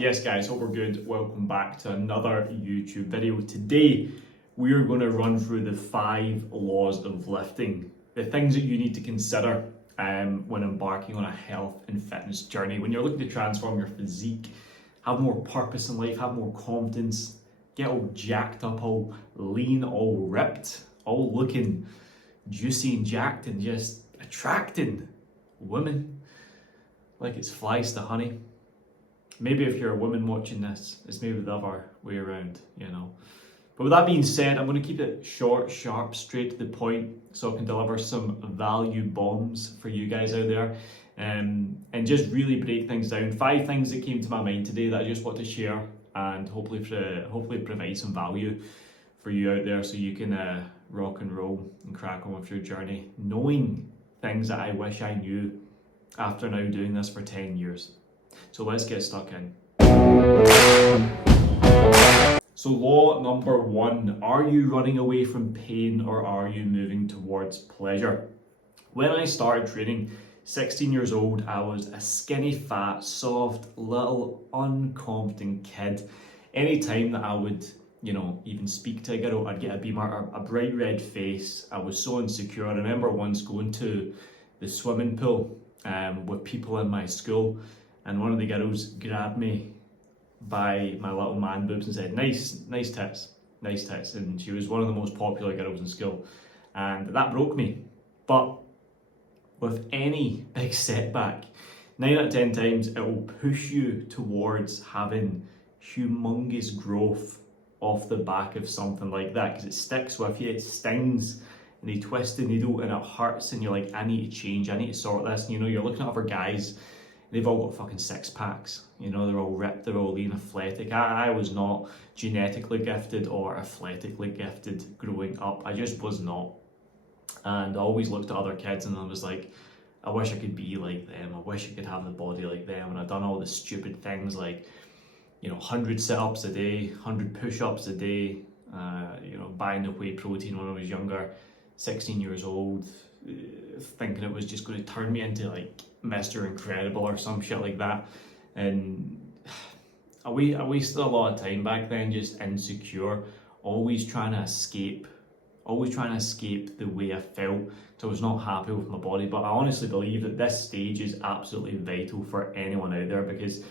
Yes guys, hope we're good. Welcome back to another YouTube video. Today we are going to run through the 5 laws of lifting, the things that you need to consider when embarking on a health and fitness journey. When you're looking to transform your physique, have more purpose in life, have more confidence, get all jacked up, all lean, all ripped, all looking juicy and jacked and just attracting women like it's flies to honey. Maybe if you're a woman watching this, it's maybe the other way around, you know. But with that being said, I'm going to keep it short, sharp, straight to the point so I can deliver some value bombs for you guys out there and just really break things down. 5 things that came to my mind today that I just want to share and hopefully provide some value for you out there so you can rock and roll and crack on with your journey, knowing things that I wish I knew after now doing this for 10 years. So let's get stuck in. So law number 1, are you running away from pain or are you moving towards pleasure? When I started training, 16 years old, I was a skinny, fat, soft, little, unconfident kid. Anytime that I would, even speak to a girl, I'd get a bright red face. I was so insecure. I remember once going to the swimming pool with people in my school, and one of the girls grabbed me by my little man boobs and said, nice tits, nice tits. And she was one of the most popular girls in school. And that broke me. But with any big setback, 9 out of 10 times, it will push you towards having humongous growth off the back of something like that, because it sticks with you, it stings, and they twist the needle and it hurts, and you're like, I need to change, I need to sort this. And you're looking at other guys, they've all got fucking 6-packs, they're all ripped, they're all lean, athletic. I was not genetically gifted or athletically gifted growing up. I just was not. And I always looked at other kids and I was like, I wish I could be like them. I wish I could have the body like them. And I've done all the stupid things like, 100 sit-ups a day, 100 push-ups a day, buying the whey protein when I was younger, 16 years old, thinking it was just going to turn me into like Mr. Incredible or some shit like that. And I wasted a lot of time back then just insecure, always trying to escape the way I felt, so I was not happy with my body. But I honestly believe that this stage is absolutely vital for anyone out there, because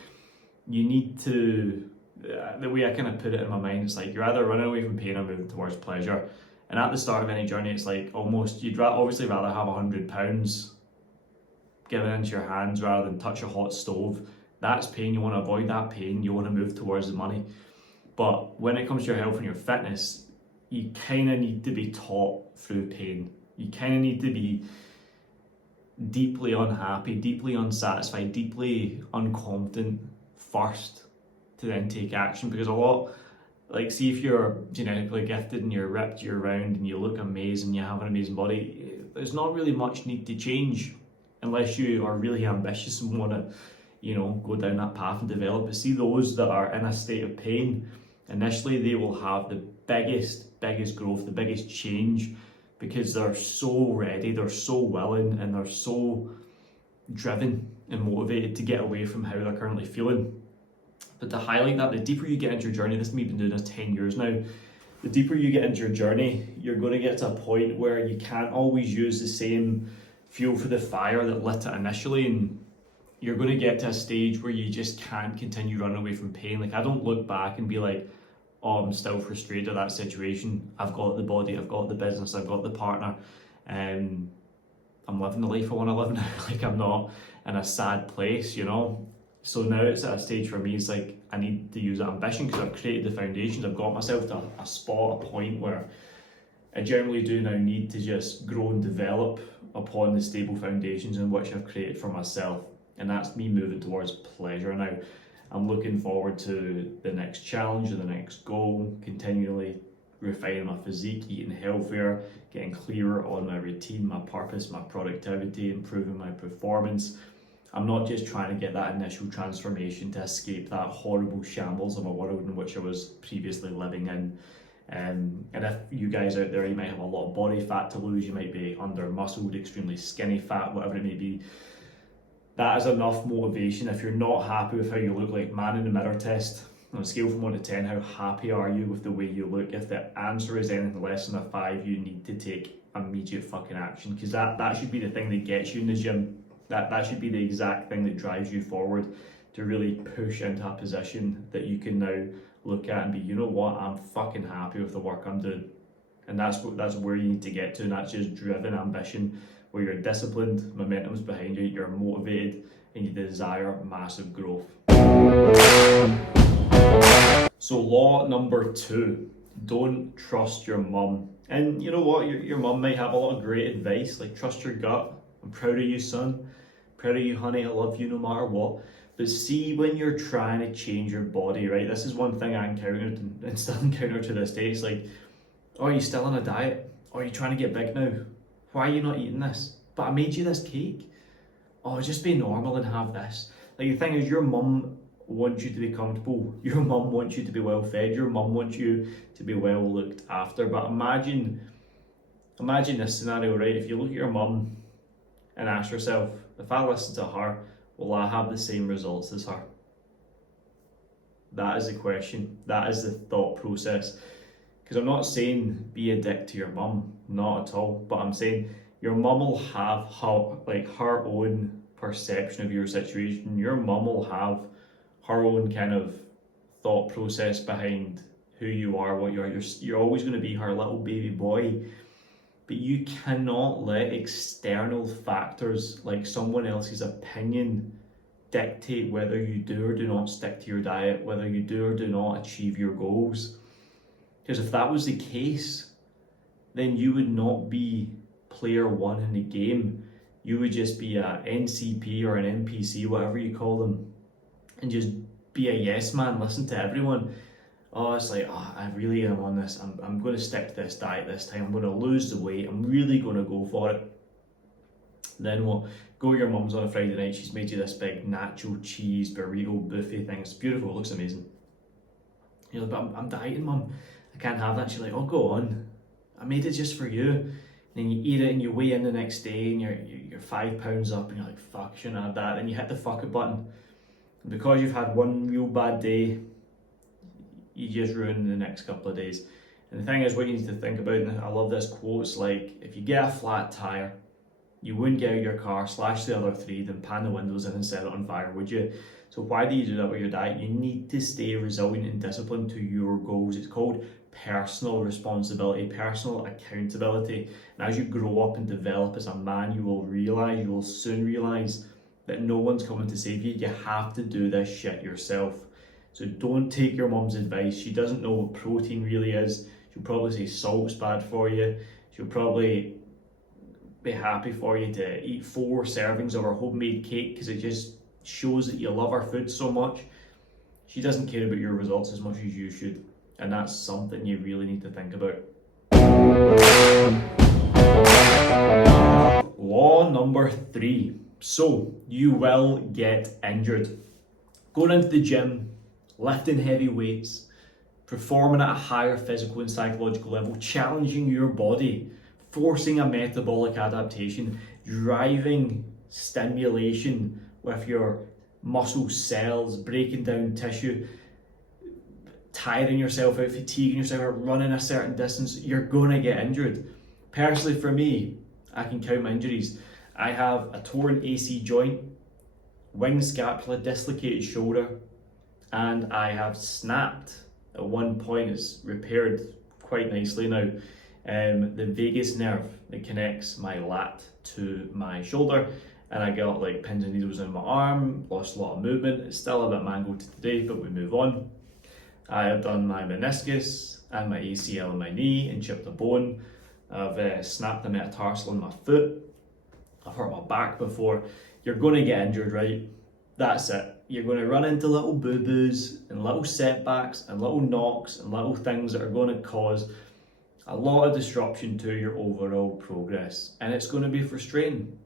you need to, the way I kind of put it in my mind, it's like you're either running away from pain or moving towards pleasure. And at the start of any journey, it's like almost, you'd obviously rather have 100 pounds given into your hands rather than touch a hot stove. That's pain. You want to avoid that pain. You want to move towards the money. But when it comes to your health and your fitness, you kind of need to be taught through pain. You kind of need to be deeply unhappy, deeply unsatisfied, deeply unconfident first to then take action. Because a lot, like, see, if you're genetically gifted and you're ripped, you're round and you look amazing, you have an amazing body, there's not really much need to change unless you are really ambitious and want to, go down that path and develop. But see, those that are in a state of pain, initially they will have the biggest growth, the biggest change, because they're so ready, they're so willing, and they're so driven and motivated to get away from how they're currently feeling. But to highlight that, the deeper you get into your journey, this me been doing this 10 years now, the deeper you get into your journey, you're going to get to a point where you can't always use the same fuel for the fire that lit it initially, and you're going to get to a stage where you just can't continue running away from pain. Like, I don't look back and be like, oh, I'm still frustrated at that situation. I've got the body, I've got the business, I've got the partner, and I'm living the life I want to live now. Like, I'm not in a sad place, So now it's at a stage for me, it's like I need to use that ambition, because I've created the foundations. I've got myself to a spot, a point where I generally do now need to just grow and develop upon the stable foundations in which I've created for myself. And that's me moving towards pleasure now. I'm looking forward to the next challenge or the next goal, continually refining my physique, eating healthier, getting clearer on my routine, my purpose, my productivity, improving my performance. I'm not just trying to get that initial transformation to escape that horrible shambles of a world in which I was previously living in. And if you guys out there, you might have a lot of body fat to lose, you might be under muscled, extremely skinny fat, whatever it may be. that is enough motivation. If you're not happy with how you look, like man in the mirror test, on a scale from 1 to 10, how happy are you with the way you look? If the answer is anything less than a 5, you need to take immediate fucking action, because that should be the thing that gets you in the gym. That should be the exact thing that drives you forward to really push into a position that you can now look at and be, you know what, I'm fucking happy with the work I'm doing. And that's where you need to get to, and that's just driven ambition, where you're disciplined, momentum's behind you, you're motivated, and you desire massive growth. So law number 2, don't trust your mum. And you know what, your mum might have a lot of great advice, like trust your gut, I'm proud of you son, proud of you honey, I love you no matter what. But see, when you're trying to change your body, right, this is one thing I encountered and still encounter to this day. It's like, oh, are you still on a diet? Oh, are you trying to get big now? Why are you not eating this? But I made you this cake. Oh, just be normal and have this. Like, the thing is, your mum wants you to be comfortable. Your mum wants you to be well fed. Your mum wants you to be well looked after. But imagine this scenario, right? If you look at your mum and ask yourself, if I listen to her, will I have the same results as her? That is the question. That is the thought process. Because I'm not saying be a dick to your mum, not at all. But I'm saying your mum will have her own perception of your situation. Your mum will have her own kind of thought process behind who you are, what you are. You're always going to be her little baby boy. But you cannot let external factors like someone else's opinion dictate whether you do or do not stick to your diet, whether you do or do not achieve your goals. Because if that was the case, then you would not be player one in the game. You would just be a NCP or an NPC, whatever you call them, and just be a yes man, listen to everyone. Oh, it's like, oh, I really am on this. I'm going to stick to this diet this time. I'm going to lose the weight. I'm really going to go for it. Then what? Go to your mum's on a Friday night. She's made you this big nacho cheese burrito buffet thing. It's beautiful. It looks amazing. You're like, but I'm dieting, mum. I can't have that. She's like, oh, go on. I made it just for you. And then you eat it and you weigh in the next day and you're 5 pounds up and you're like, fuck, I shouldn't have that. And you hit the fuck it button. And because you've had one real bad day, you just ruin the next couple of days. And the thing is, what you need to think about, and I love this quote, it's like, if you get a flat tire, you wouldn't get out your car, slash the other 3, then pan the windows in and set it on fire, would you? So why do you do that with your diet? You need to stay resilient and disciplined to your goals. It's called personal responsibility, personal accountability. And as you grow up and develop as a man, you will soon realize that no one's coming to save you. You have to do this shit yourself. So don't take your mum's advice. She doesn't know what protein really is. She'll probably say salt's bad for you. She'll probably be happy for you to eat 4 servings of her homemade cake because it just shows that you love her food so much. She doesn't care about your results as much as you should. And that's something you really need to think about. Law number 3. So you will get injured. Going into the gym, lifting heavy weights, performing at a higher physical and psychological level, challenging your body, forcing a metabolic adaptation, driving stimulation with your muscle cells, breaking down tissue, tiring yourself out, fatiguing yourself out, running a certain distance, you're gonna get injured. Personally, for me, I can count my injuries. I have a torn AC joint, wing scapula, dislocated shoulder, and I have snapped. At one point, it's repaired quite nicely now. The vagus nerve that connects my lat to my shoulder, and I got like pins and needles in my arm, lost a lot of movement. It's still a bit mangled to today, but we move on. I have done my meniscus and my ACL in my knee and chipped a bone. I've snapped the metatarsal in my foot. I've hurt my back before. You're going to get injured, right? That's it. You're going to run into little boo-boos and little setbacks and little knocks and little things that are going to cause a lot of disruption to your overall progress. And it's going to be frustrating.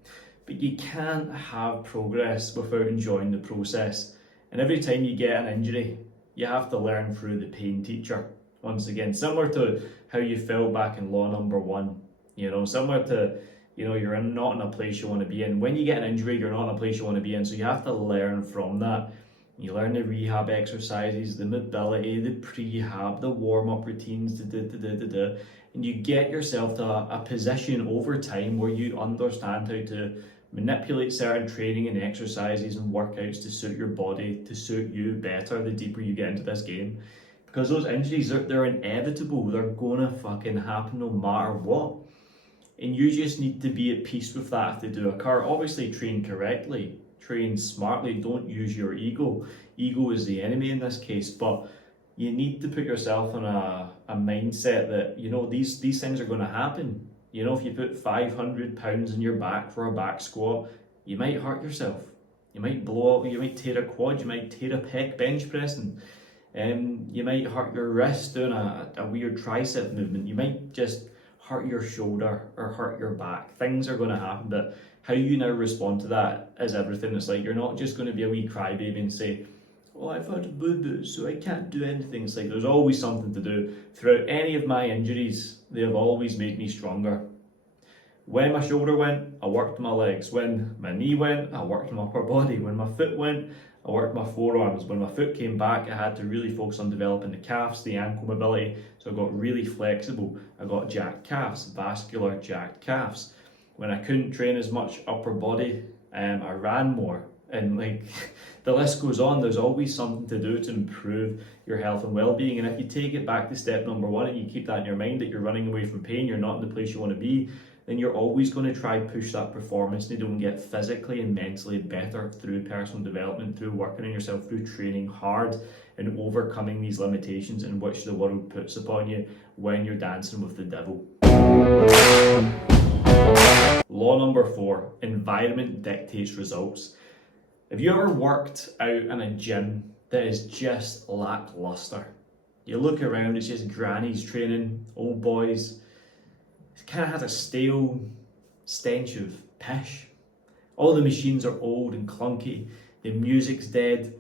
But you can't have progress without enjoying the process. And every time you get an injury, you have to learn through the pain teacher. Once again, similar to how you felt back in law number 1, you know, similar to You're not in a place you want to be in. When you get an injury, you're not in a place you want to be in. So you have to learn from that. You learn the rehab exercises, the mobility, the prehab, the warm-up routines, and you get yourself to a position over time where you understand how to manipulate certain training and exercises and workouts to suit your body, to suit you better the deeper you get into this game. Because those injuries, they're inevitable. They're gonna fucking happen no matter what. And you just need to be at peace with that if they do occur. Obviously, train correctly, train smartly, don't use your ego. Ego is the enemy in this case, but you need to put yourself in a mindset that, these things are going to happen. If you put 500 pounds in your back for a back squat, you might hurt yourself. You might blow up, you might tear a quad, you might tear a pec bench pressing. You might hurt your wrist doing a weird tricep movement. You might just hurt your shoulder or hurt your back. Things are going to happen, but how you now respond to that is everything. It's like you're not just going to be a wee crybaby and say, oh, I've had a boo-boo, so I can't do anything. It's like there's always something to do. Throughout any of my injuries, they have always made me stronger. When my shoulder went, I worked my legs. When my knee went, I worked my upper body. When my foot went, I worked my forearms. When my foot came back, I had to really focus on developing the calves, the ankle mobility. So I got really flexible. I got jacked calves, vascular jacked calves. When I couldn't train as much upper body, I ran more. And the list goes on. There's always something to do to improve your health and well-being. And if you take it back to step number one and you keep that in your mind that you're running away from pain, you're not in the place you want to be, then you're always going to try push that performance needle and get physically and mentally better through personal development, through working on yourself, through training hard and overcoming these limitations in which the world puts upon you when you're dancing with the devil. Law number 4, environment dictates results. Have you ever worked out in a gym that is just lackluster? You look around, it's just grannies training, old boys. It kind of has a stale stench of pish. All the machines are old and clunky, the music's dead,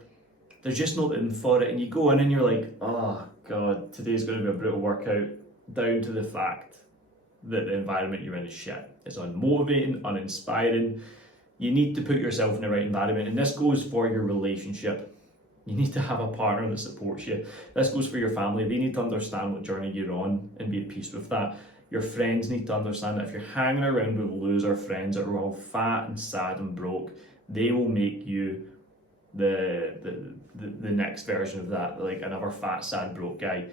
there's just no in for it, and you go in and you're like, oh god, today's going to be a brutal workout, down to the fact that the environment you're in is shit. It's unmotivating, uninspiring. You need to put yourself in the right environment, and this goes for your relationship. You need to have a partner that supports you. This goes for your family. They need to understand what journey you're on and be at peace with that. Your friends need to understand that if you're hanging around with loser friends that are all fat and sad and broke, they will make you the next version of that, like another fat, sad, broke guy.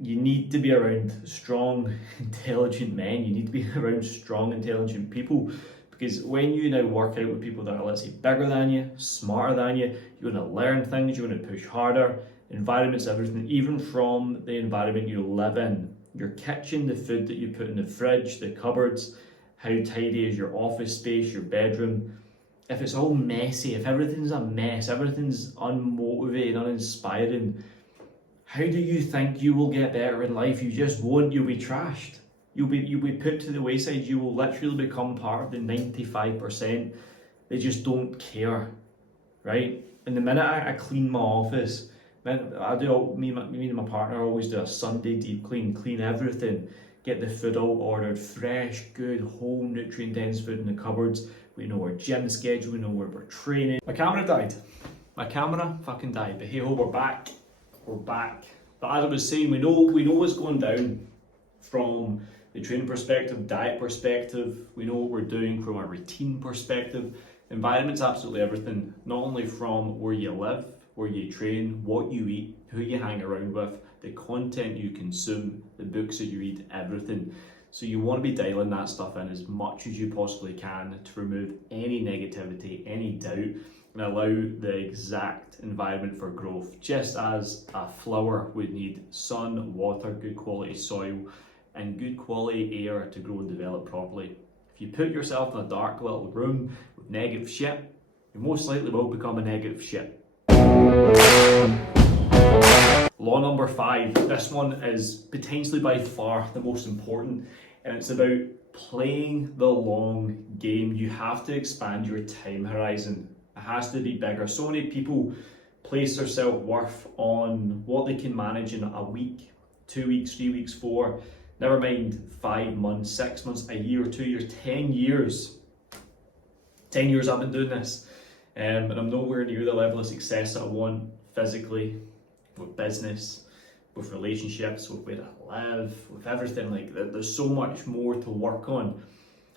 You need to be around strong, intelligent men. You need to be around strong, intelligent people. Because when you now work out with people that are, let's say, bigger than you, smarter than you, you're going to learn things, you're going to push harder. Environment's everything, even from the environment you live in. Your kitchen, the food that you put in the fridge, the cupboards, how tidy is your office space, your bedroom. If it's all messy, if everything's a mess, everything's unmotivating, uninspiring, how do you think you will get better in life? You just won't. You'll be trashed. You'll be put to the wayside. You will literally become part of the 95%. They just don't care, right? And the minute I clean my office, man, me and my partner always do a Sunday deep clean everything, get the food all ordered, fresh, good, whole, nutrient-dense food in the cupboards. We know our gym schedule, we know where we're training. My camera died. My camera fucking died, but hey ho, we're back. We're back. But as I was saying, we know what's going down from the training perspective, diet perspective. We know what we're doing from a routine perspective. Environment's absolutely everything, not only from where you live, where you train, what you eat, who you hang around with, the content you consume, the books that you read, everything. So you want to be dialing that stuff in as much as you possibly can to remove any negativity, any doubt, and allow the exact environment for growth. Just as a flower would need sun, water, good quality soil, and good quality air to grow and develop properly. If you put yourself in a dark little room with negative shit, you most likely will become a negative shit. Law number 5. This one is potentially by far the most important, and it's about playing the long game. You have to expand your time horizon. It has to be bigger. So many people place their self-worth on what they can manage in a week, 2 weeks, 3 weeks, 4. Never mind 5 months, 6 months, a year, 2 years, 10 years. 10 years I've been doing this. And I'm nowhere near the level of success that I want physically, with business, with relationships, with where I live, with everything. Like, there's so much more to work on.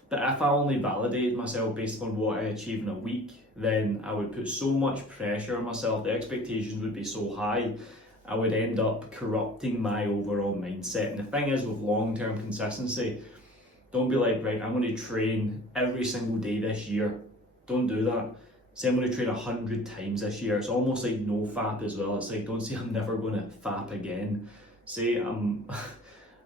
But if I only validated myself based on what I achieve in a week, then I would put so much pressure on myself, the expectations would be so high, I would end up corrupting my overall mindset. And the thing is, with long-term consistency, don't be like, right, I'm going to train every single day this year. Don't do that. Say I'm going to train 100 times this year. It's almost like no fap as well. It's like, don't say I'm never going to fap again. Say I'm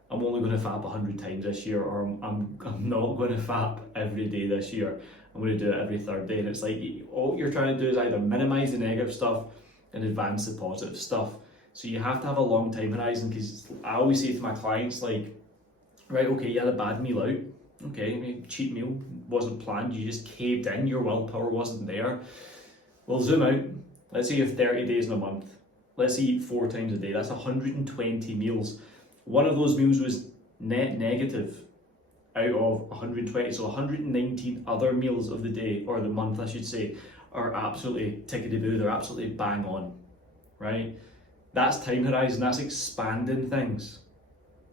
only going to fap 100 times this year, or I'm not going to fap every day this year. I'm going to do it every third day. And it's like, all you're trying to do is either minimize the negative stuff and advance the positive stuff. So you have to have a long time horizon, because I always say to my clients, like, right, okay, you had a bad meal out. Okay, maybe cheat meal wasn't planned, you just caved in, your willpower wasn't there. Well, zoom out. Let's say you have 30 days in a month. Let's say you eat 4 times a day. That's 120 meals. One of those meals was net negative out of 120. So 119 other meals of the day, or the month I should say, are absolutely tickety-boo. They're absolutely bang on, right? That's time horizon. That's expanding things.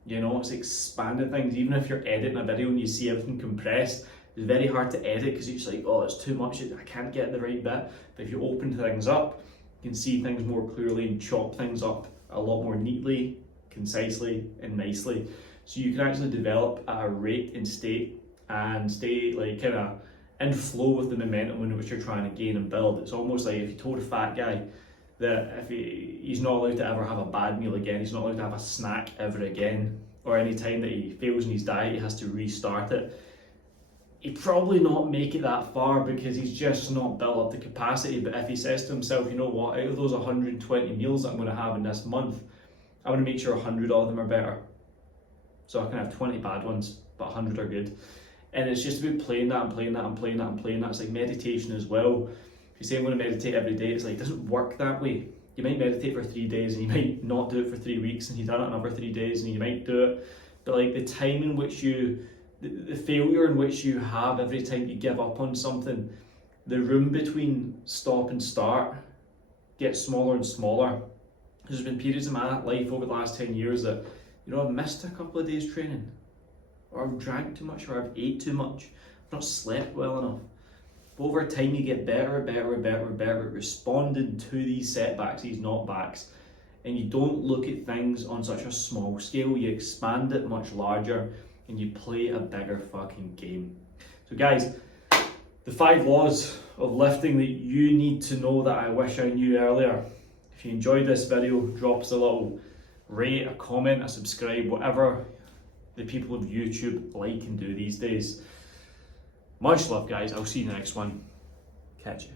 You know, it's expanding things. Even if you're editing a video and you see everything compressed, it's very hard to edit because it's like, oh, it's too much, I can't get the right bit. But if you open things up, you can see things more clearly and chop things up a lot more neatly, concisely, and nicely. So you can actually develop at a rate and state, and stay like kind of in flow with the momentum in which you're trying to gain and build. It's almost like if you told a fat guy that if he's not allowed to ever have a bad meal again, he's not allowed to have a snack ever again, or any time that he fails in his diet, he has to restart it, he'd probably not make it that far because he's just not built up the capacity. But if he says to himself, you know what, out of those 120 meals that I'm going to have in this month, I want to make sure 100 of them are better. So I can have 20 bad ones, but 100 are good. And it's just about playing that and playing that and playing that and playing that. It's like meditation as well. If you say I'm going to meditate every day, it's like, it doesn't work that way. You might meditate for 3 days and you might not do it for 3 weeks, and you've done it another 3 days and you might do it. But like the time in which the failure in which you have every time you give up on something, the room between stop and start gets smaller and smaller. There's been periods in my life over the last 10 years that, you know, I've missed a couple of days training, or I've drank too much, or I've ate too much, I've not slept well enough. But over time you get better and better and better and better at responding to these setbacks, these knockbacks, and you don't look at things on such a small scale, you expand it much larger and you play a bigger fucking game. So guys, the 5 laws of lifting that you need to know that I wish I knew earlier. If you enjoyed this video, drop us a little rate, a comment, a subscribe, whatever the people of YouTube like and do these days. Much love, guys. I'll see you in the next one. Catch you.